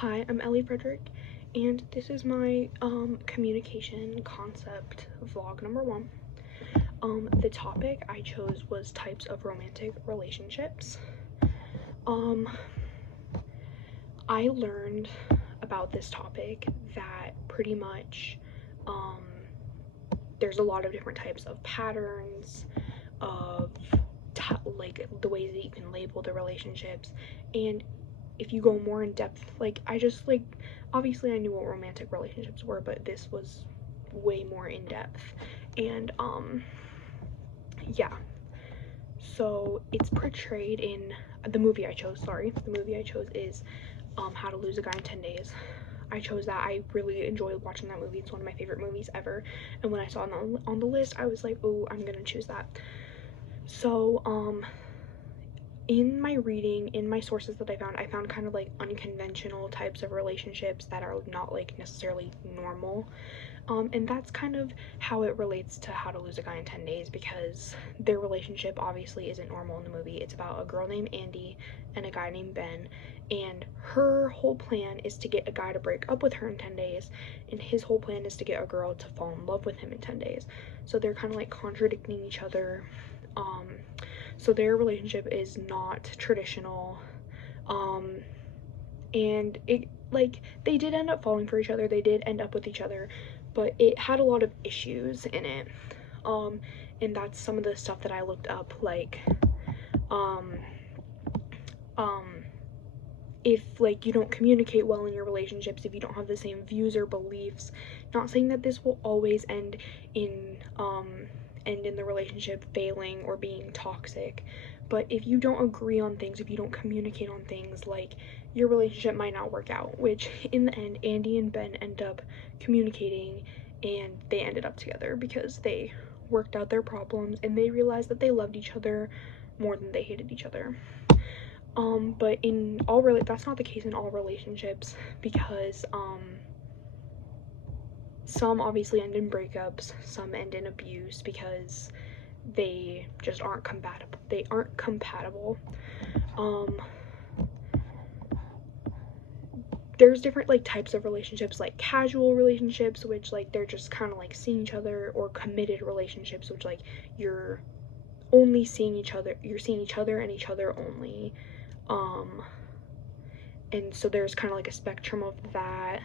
Hi, I'm Ellie Frederick, and this is my communication concept vlog number 1. The topic I chose was types of romantic relationships. I learned about this topic that pretty much there's a lot of different types of patterns of like the ways that you can label the relationships, and if you go more in depth, like obviously I knew what romantic relationships were, but this was way more in depth. And yeah, so it's portrayed in the movie I chose. The movie I chose is How to Lose a Guy in 10 Days. I chose that. I really enjoyed watching that movie. It's one of my favorite movies ever, and when I saw it on the list, I was like, oh, I'm gonna choose that. So in my reading, in my sources that I found kind of like unconventional types of relationships that are not like necessarily normal. And that's kind of how it relates to How to Lose a Guy in 10 Days, because their relationship obviously isn't normal in the movie. It's about a girl named Andy and a guy named Ben, and her whole plan is to get a guy to break up with her in 10 days, and his whole plan is to get a girl to fall in love with him in 10 days. So they're kind of like contradicting each other. So their relationship is not traditional, and it, like, they did end up falling for each other, they did end up with each other, but it had a lot of issues in it. And that's some of the stuff that I looked up, like if like you don't communicate well in your relationships, if you don't have the same views or beliefs, not saying that this will always end in the relationship failing or being toxic, but if you don't agree on things, if you don't communicate on things, like, your relationship might not work out. Which in the end, Andy and Ben end up communicating, and they ended up together because they worked out their problems and they realized that they loved each other more than they hated each other. But in all that's not the case in all relationships, because some obviously end in breakups, some end in abuse because they just aren't compatible. There's different like types of relationships, like casual relationships, which like they're just kind of like seeing each other, or committed relationships, which like you're only seeing each other, you're seeing each other and each other only. And so there's kind of like a spectrum of that.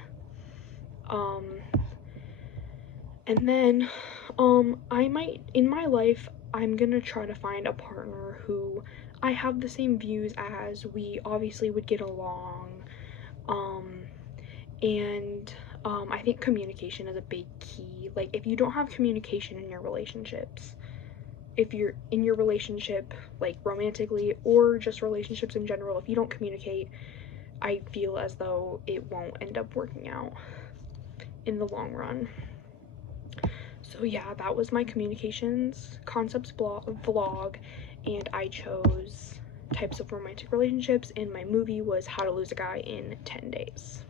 And then I might, in my life, I'm gonna try to find a partner who I have the same views as. We obviously would get along, and I think communication is a big key. Like, if you don't have communication in your relationships, if you're in your relationship, like romantically or just relationships in general, if you don't communicate, I feel as though it won't end up working out in the long run. So yeah, that was my communications concepts vlog, and I chose types of romantic relationships, and my movie was How to Lose a Guy in 10 Days.